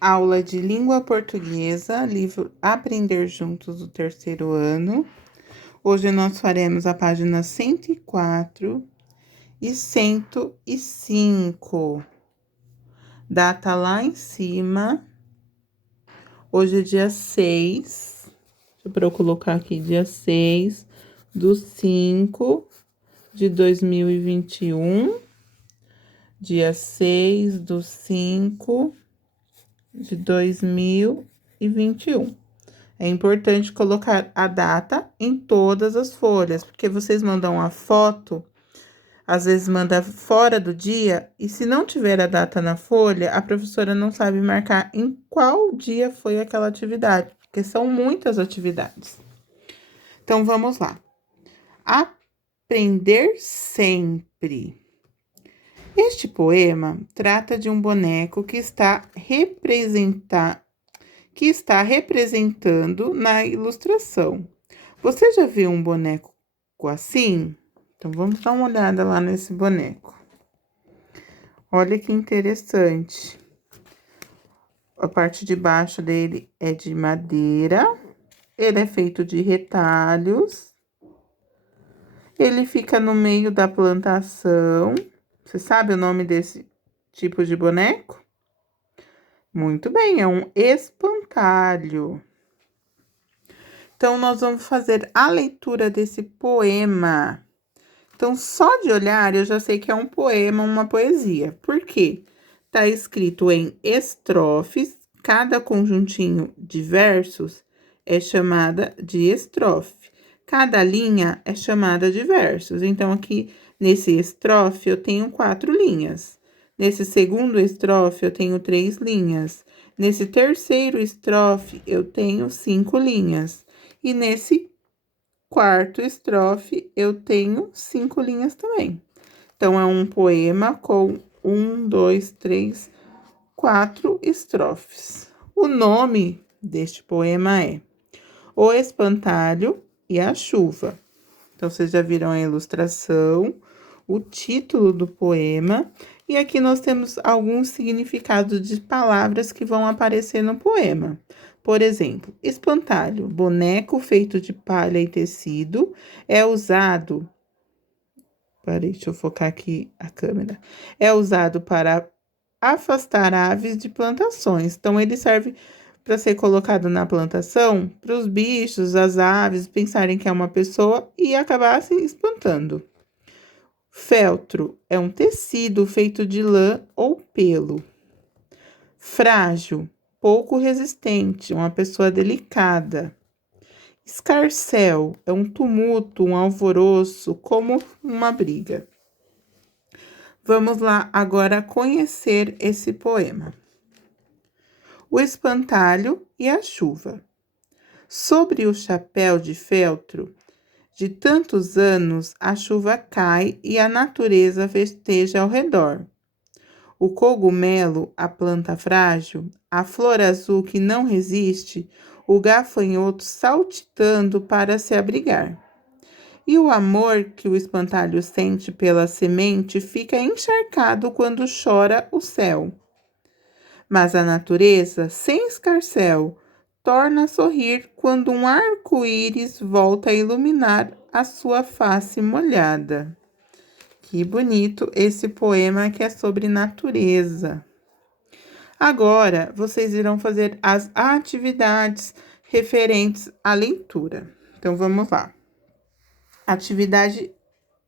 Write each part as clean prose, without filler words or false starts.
Aula de língua portuguesa, livro Aprender Juntos do terceiro ano. Hoje nós faremos a página 104 e 105. Data lá em cima. Hoje é dia 6. Deixa eu colocar aqui, dia 6/5/2021. Dia 6/5/2021. É importante colocar a data em todas as folhas, porque vocês mandam a foto, às vezes manda fora do dia, e se não tiver a data na folha, a professora não sabe marcar em qual dia foi aquela atividade, porque são muitas atividades. Então, vamos lá. Aprender sempre. Este poema trata de um boneco que está representando na ilustração. Você já viu um boneco assim? Então, vamos dar uma olhada lá nesse boneco. Olha que interessante. A parte de baixo dele é de madeira. Ele é feito de retalhos. Ele fica no meio da plantação. Você sabe o nome desse tipo de boneco? Muito bem, é um espantalho. Então, nós vamos fazer a leitura desse poema. Então, só de olhar, eu já sei que é um poema, uma poesia. Por quê? Tá escrito em estrofes, cada conjuntinho de versos é chamada de estrofe. Cada linha é chamada de versos. Então, aqui nesse estrofe, eu tenho 4 linhas. Nesse segundo estrofe, eu tenho 3 linhas. Nesse terceiro estrofe, eu tenho 5 linhas. E nesse quarto estrofe, eu tenho 5 linhas também. Então, é um poema com 1, 2, 3, 4 estrofes. O nome deste poema é O Espantalho e a Chuva. Então, vocês já viram a ilustração, o título do poema, e aqui nós temos alguns significados de palavras que vão aparecer no poema. Por exemplo, espantalho, boneco feito de palha e tecido, é usado. Peraí, deixa eu focar aqui a câmera. É usado para afastar aves de plantações. Então, ele serve para ser colocado na plantação para os bichos, as aves pensarem que é uma pessoa e acabar se espantando. Feltro é um tecido feito de lã ou pelo. Frágil, pouco resistente, uma pessoa delicada. Escarcéu é um tumulto, um alvoroço, como uma briga. Vamos lá agora conhecer esse poema. O espantalho e a chuva. Sobre o chapéu de feltro, de tantos anos, a chuva cai e a natureza festeja ao redor. O cogumelo, a planta frágil, a flor azul que não resiste, o gafanhoto saltitando para se abrigar. E o amor que o espantalho sente pela semente fica encharcado quando chora o céu. Mas a natureza, sem escarcéu, torna a sorrir quando um arco-íris volta a iluminar a sua face molhada. Que bonito esse poema que é sobre natureza. Agora, vocês irão fazer as atividades referentes à leitura. Então, vamos lá. Atividade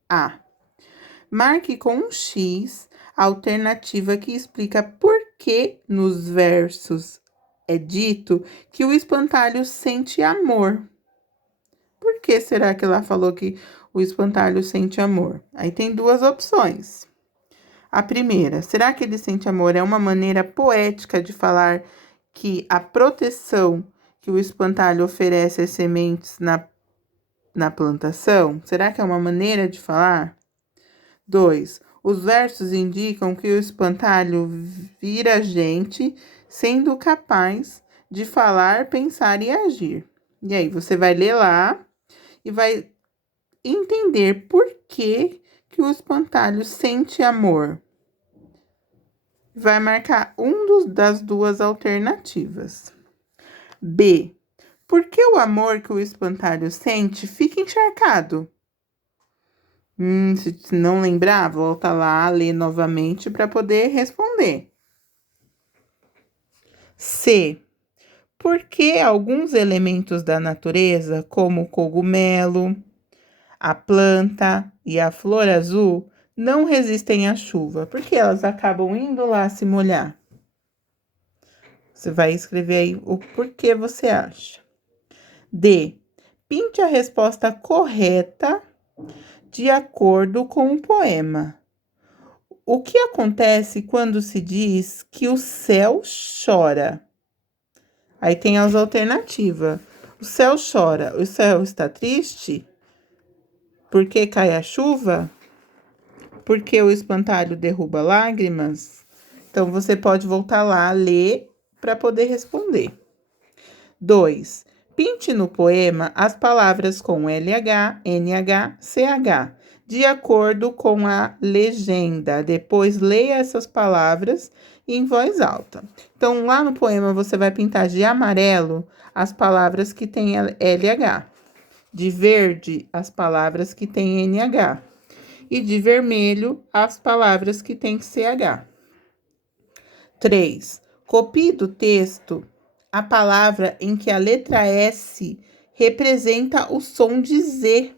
A. Marque com um X a alternativa que explica por que nos versos é dito que o espantalho sente amor. Por que será que ela falou que o espantalho sente amor? Aí tem 2 opções. A primeira, será que ele sente amor? É uma maneira poética de falar que a proteção que o espantalho oferece às sementes na plantação? Será que é uma maneira de falar? 2. Os versos indicam que o espantalho vira gente, sendo capaz de falar, pensar e agir. E aí, você vai ler lá e vai entender por que o espantalho sente amor. Vai marcar das duas alternativas. B. Por que o amor que o espantalho sente fica encharcado? Se não lembrar, volta lá, lê novamente para poder responder. C. Por que alguns elementos da natureza, como o cogumelo, a planta e a flor azul, não resistem à chuva? Porque elas acabam indo lá se molhar. Você vai escrever aí o porquê você acha. D. Pinte a resposta correta de acordo com o poema. O que acontece quando se diz que o céu chora? Aí tem as alternativas. O céu chora, o céu está triste? Porque cai a chuva? Porque o espantalho derruba lágrimas? Então, você pode voltar lá, ler, para poder responder. 2. Pinte no poema as palavras com LH, NH, CH, de acordo com a legenda. Depois, leia essas palavras em voz alta. Então, lá no poema, você vai pintar de amarelo as palavras que têm LH, de verde, as palavras que têm NH, e de vermelho, as palavras que têm CH. 3. Copie do texto a palavra em que a letra S representa o som de Z.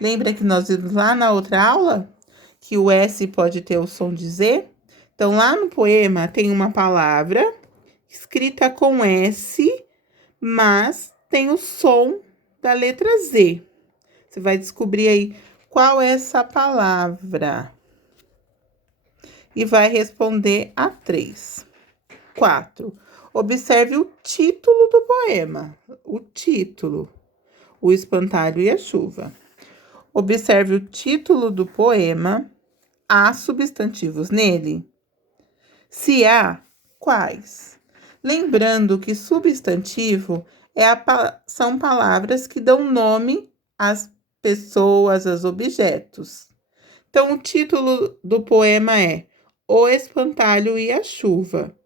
Lembra que nós vimos lá na outra aula que o S pode ter o som de Z? Então, lá no poema tem uma palavra escrita com S, mas tem o som da letra Z. Você vai descobrir aí qual é essa palavra e vai responder a 3. 4. Observe o título do poema. O título. O espantalho e a chuva. Observe o título do poema. Há substantivos nele? Se há, quais? Lembrando que substantivo são palavras que dão nome às pessoas, aos objetos. Então, o título do poema é O Espantalho e a Chuva.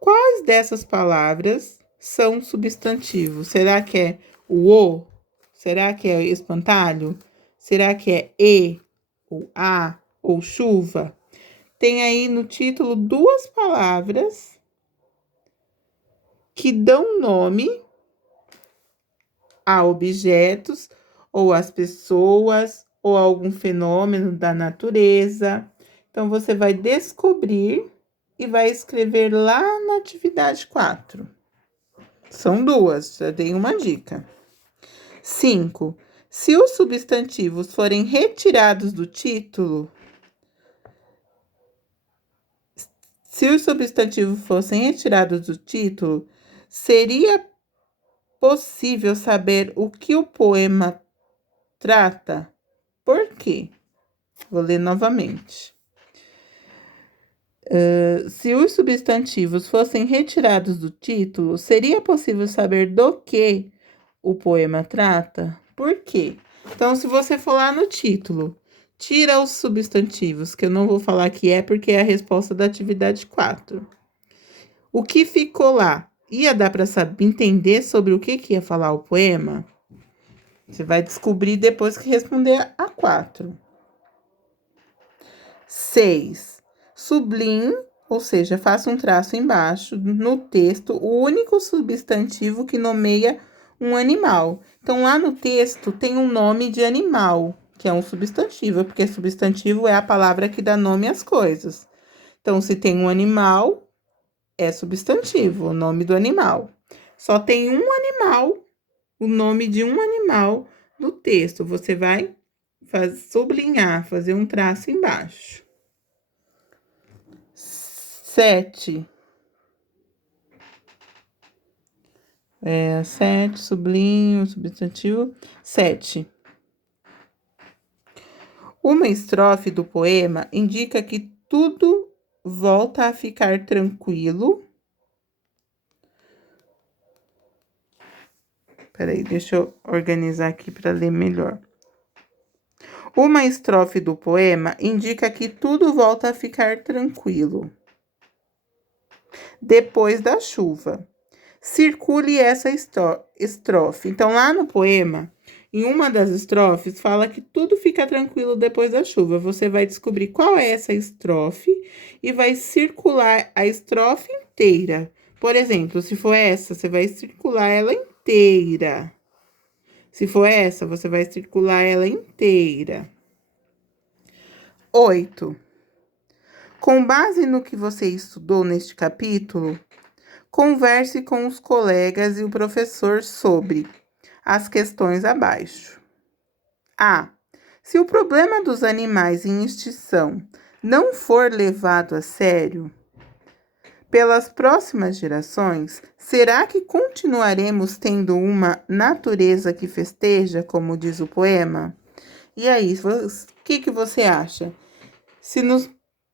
Quais dessas palavras são substantivos? Será que é o? Será que é espantalho? Será que é ou a, ou chuva? Tem aí no título duas palavras que dão nome a objetos, ou às pessoas, ou a algum fenômeno da natureza. Então, você vai descobrir e vai escrever lá na atividade 4. São duas, já dei uma dica. 5. Se os substantivos forem retirados do título, seria possível saber o que o poema trata? Por quê? Vou ler novamente. Se os substantivos fossem retirados do título, seria possível saber do que o poema trata? Por quê? Então, se você for lá no título, tira os substantivos, que eu não vou falar que é, porque é a resposta da atividade 4. O que ficou lá? Ia dar para entender sobre o que ia falar o poema? Você vai descobrir depois que responder a 4. 6. Sublinhe, ou seja, faça um traço embaixo no texto, o único substantivo que nomeia um animal. Então, lá no texto tem um nome de animal, que é um substantivo, porque substantivo é a palavra que dá nome às coisas. Então, se tem um animal, é substantivo, o nome do animal. Só tem um animal, o nome de um animal no texto. Você vai sublinhar, fazer um traço embaixo. 7. 7, sublinho, substantivo. 7. Uma estrofe do poema indica que tudo volta a ficar tranquilo. Peraí, deixa eu organizar aqui para ler melhor. Uma estrofe do poema indica que tudo volta a ficar tranquilo. depois da chuva. Circule essa estrofe. Então, lá no poema, em uma das estrofes, fala que tudo fica tranquilo depois da chuva. Você vai descobrir qual é essa estrofe e vai circular a estrofe inteira. Por exemplo, se for essa, você vai circular ela inteira. Se for essa, você vai circular ela inteira. 8. Com base no que você estudou neste capítulo, converse com os colegas e o professor sobre as questões abaixo. A. Se o problema dos animais em extinção não for levado a sério pelas próximas gerações, será que continuaremos tendo uma natureza que festeja, como diz o poema? E aí, o que você acha? Se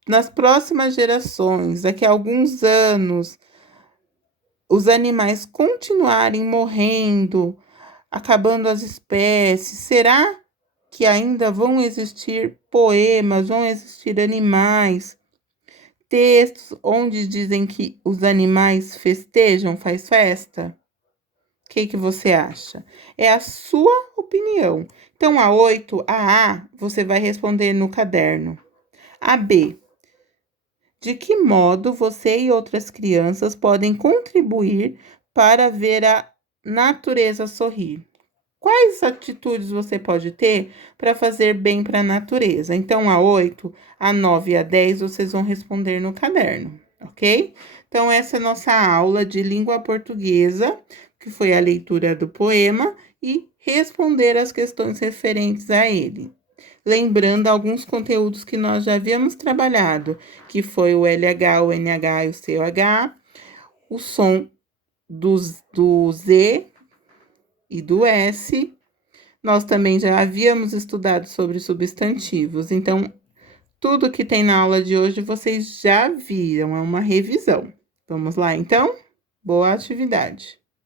nas próximas gerações, daqui a alguns anos, os animais continuarem morrendo, acabando as espécies, será que ainda vão existir poemas, vão existir animais, textos onde dizem que os animais festejam, faz festa? O que você acha? É a sua opinião. Então, a 8, a você vai responder no caderno. A B. De que modo você e outras crianças podem contribuir para ver a natureza sorrir? Quais atitudes você pode ter para fazer bem para a natureza? Então, a 8, a 9 e a 10 vocês vão responder no caderno, ok? Então, essa é a nossa aula de língua portuguesa, que foi a leitura do poema e responder as questões referentes a ele. Lembrando alguns conteúdos que nós já havíamos trabalhado, que foi o LH, o NH e o CH, o som do Z e do S. Nós também já havíamos estudado sobre substantivos, então tudo que tem na aula de hoje vocês já viram, é uma revisão. Vamos lá, então? Boa atividade!